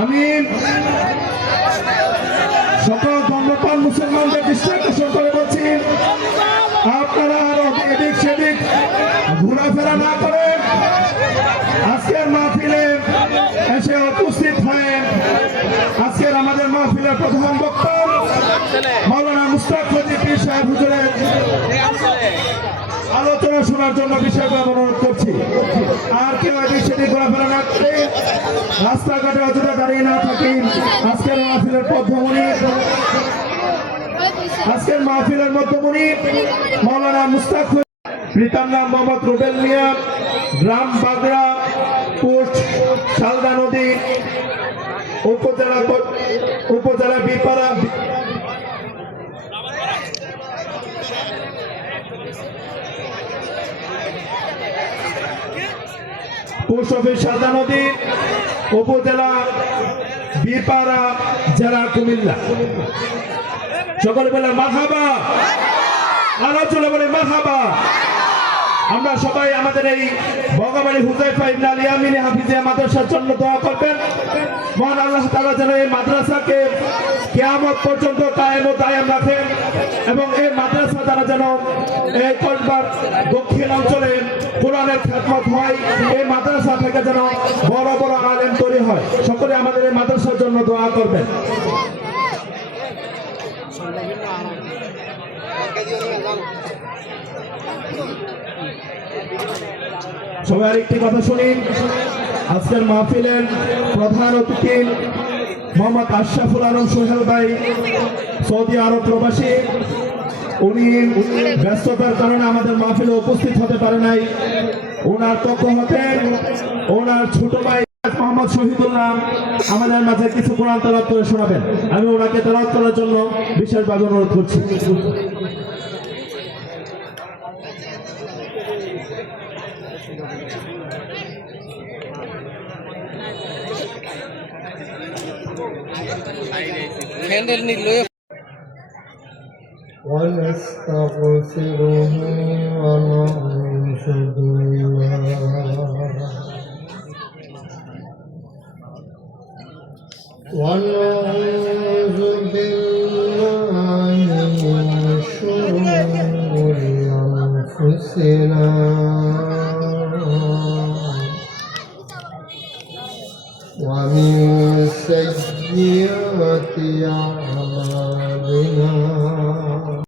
আমি সকল ধর্মপাল মুসলমানদের দৃষ্টি আকর্ষণ করে বলছি, আপনারা আরো এদিক সেদিক ঘোরাফেরা না করে আজকের মাহফিলে এসে উপস্থিত হয়ে আজকের আমাদের মাহফিলের প্রধান বক্তা মাওলানা মুস্তাক পীর সাহেব হুজুরের আলোচনা শোনার জন্য বিশেষভাবে অনুরোধ করছি। আর কেউ এদিক সেদিক ঘোরাফেরা না করে রাস্তাঘাটে অযথা দাঁড়িয়ে না থাকি। আজকের মাহফিলের মধ্যমণি মাওলানা মুস্তাক পিতার নাম মোহাম্মদ রুবেল মিয়া, গ্রাম বাগড়া, পোস্ট শালদা নদী, উপজেলা বিপাড়া, পোস্ট অফিস শালদা নদী, উপজেলা বিপাড়া, জেলা কুমিল্লা। সকলে বলে মারহাবা, আরো চলে বলে মারহাবা। আমরা সবাই আমাদের এই বগাবাড়ি হুযায়ফা ইবনে আল ইয়ামিনী হাফিজিয়া মাদ্রাসার জন্য দোয়া করবেন। মহান আল্লাহ তাআলা যেন এই মাদ্রাসাকে কিয়ামত পর্যন্ত কায়েম ও দায়েম রাখেন এবং এই মাদ্রাসা দ্বারা যেন এই কসবার দক্ষিণ অঞ্চলে কোরআনের খিদমত হয়, এই মাদ্রাসা থেকে যেন বড় বড় আলেম তৈরি হয়। সকলে আমাদের এই মাদ্রাসার জন্য দোয়া করবেন। সবাই আরেকটি কথা শুনি। আজকের মাহফিলের প্রধান অতিথি মোহাম্মদ আশরাফুল আলম সোহেল ভাই, সৌদি আরব প্রবাসী। উনি ব্যস্ততার কারণে আমাদের মাহফিলে উপস্থিত হতে পারে নাই। ওনার পক্ষ হতে ওনার ছোট ভাই মোহাম্মদ শহীদুল্লাহ আমাদের মাঝে কিছু কোরআন তেলাওয়াত করে শোনাবেন। আমি ওনাকে তেলাওয়াত করার জন্য বিশেষভাবে অনুরোধ করছি। ونستغفره ونعوذ بالله من شرور أنفسنا ومن سيئات